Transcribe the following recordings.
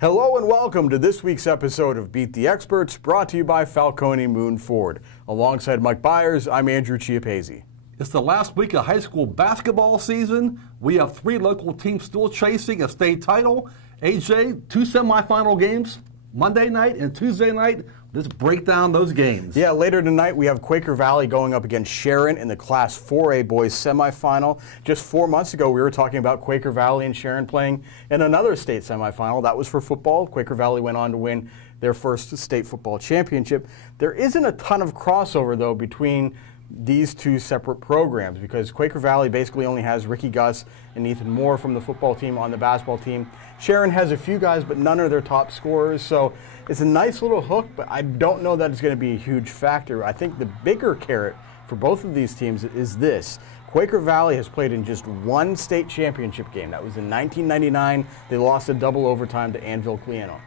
Hello and welcome to this week's episode of Beat the Experts, brought to you by Falcone Moon Ford. Alongside Mike Bires, I'm Andrew Chiappazzi. It's the last week of high school basketball season. We have three local teams still chasing a state title. AJ, two semifinal games, Monday night and Tuesday night. Let's break down those games. Yeah, later tonight we have Quaker Valley going up against Sharon in the Class 4A boys semifinal. Just 4 months ago we were talking about Quaker Valley and Sharon playing in another state semifinal. That was for football. Quaker Valley went on to win their first state football championship. There isn't a ton of crossover though between these two separate programs because Quaker Valley basically only has Ricky Gus and Ethan Moore from the football team on the basketball team. Sharon has a few guys, but none are their top scorers, so it's a nice little hook, but I don't know that it's going to be a huge factor. I think the bigger carrot for both of these teams is this. Quaker Valley has played in just one state championship game. That was in 1999. They lost a double overtime to Anvil-Cliano.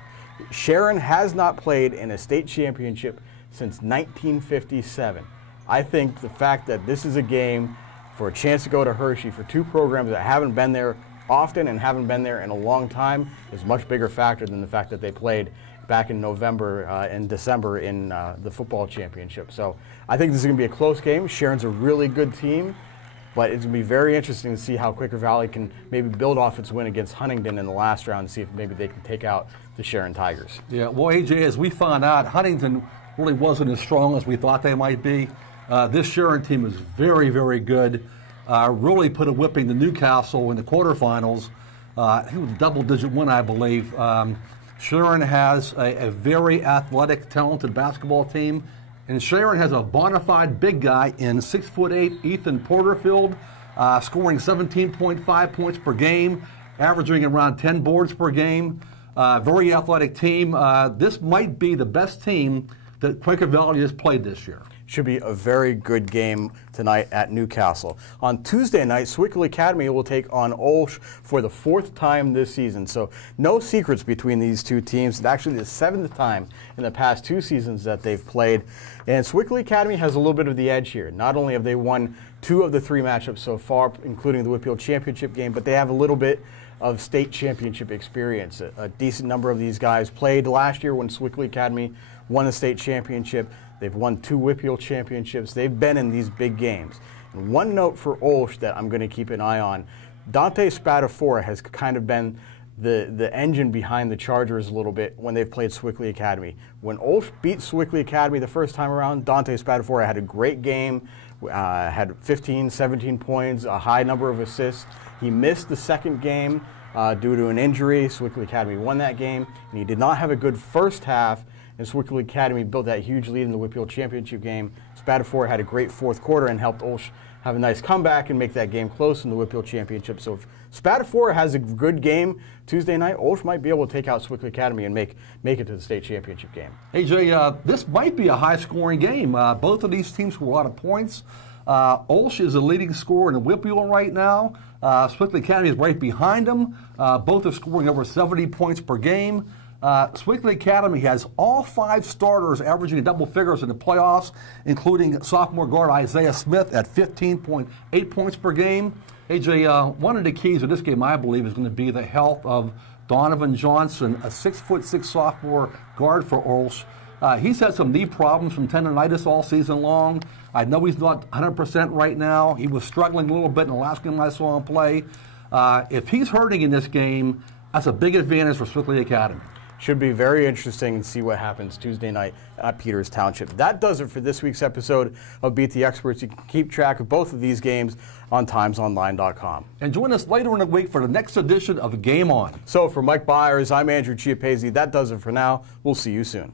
Sharon has not played in a state championship since 1957. I think the fact that this is a game for a chance to go to Hershey for two programs that haven't been there often and haven't been there in a long time is a much bigger factor than the fact that they played back in November and December in the football championship. So I think this is going to be a close game. Sharon's a really good team, but it's going to be very interesting to see how Quaker Valley can maybe build off its win against Huntington in the last round and see if maybe they can take out the Sharon Tigers. Yeah, well, AJ, as we found out, Huntington really wasn't as strong as we thought they might be. This Sharon team is very, very good. Really put a whipping to Newcastle in the quarterfinals. It was a double-digit win, I believe. Sharon has a very athletic, talented basketball team, and Sharon has a bona fide big guy in 6'8" Ethan Porterfield, scoring 17.5 points per game, averaging around 10 boards per game. Very athletic team. This might be the best team that Quaker Valley has played this year. Should be a very good game tonight at Newcastle. On Tuesday night, Sewickley Academy will take on OHara for the fourth time this season. So no secrets between these two teams. It's actually the seventh time in the past two seasons that they've played. And Sewickley Academy has a little bit of the edge here. Not only have they won two of the three matchups so far, including the Whitfield Championship game, but they have a little bit of state championship experience. A decent number of these guys played last year when Sewickley Academy won a state championship. They've won two Whitfield championships. They've been in these big games. And one note for OHara that I'm going to keep an eye on, Dante Spadafora has kind of been the engine behind the Chargers a little bit when they've played Sewickley Academy. When OHara beat Sewickley Academy the first time around, Dante Spadafora had a great game, had 15, 17 points, a high number of assists. He missed the second game due to an injury. Sewickley Academy won that game, and he did not have a good first half. And Sewickley Academy built that huge lead in the Whitfield Championship game. Spadafora had a great fourth quarter and helped OHara have a nice comeback and make that game close in the Whitfield Championship. So if Spadafora has a good game Tuesday night, OHara might be able to take out Sewickley Academy and make it to the state championship game. AJ, this might be a high-scoring game. Both of these teams score a lot of points. OHara is the leading scorer in the Whitfield right now. Sewickley Academy is right behind them. Both are scoring over 70 points per game. Sewickley Academy has all five starters averaging double figures in the playoffs, including sophomore guard Isaiah Smith at 15.8 points per game. AJ, one of the keys of this game, I believe, is going to be the health of Donovan Johnson, a 6'6" sophomore guard for OHara. He's had some knee problems from tendonitis all season long. I know he's not 100% right now. He was struggling a little bit in the last game I saw him play. If he's hurting in this game, that's a big advantage for Sewickley Academy. Should be very interesting to see what happens Tuesday night at Peters Township. That does it for this week's episode of Beat the Experts. You can keep track of both of these games on timesonline.com. And join us later in the week for the next edition of Game On. So for Mike Bires, I'm Andrew Chiappazzi. That does it for now. We'll see you soon.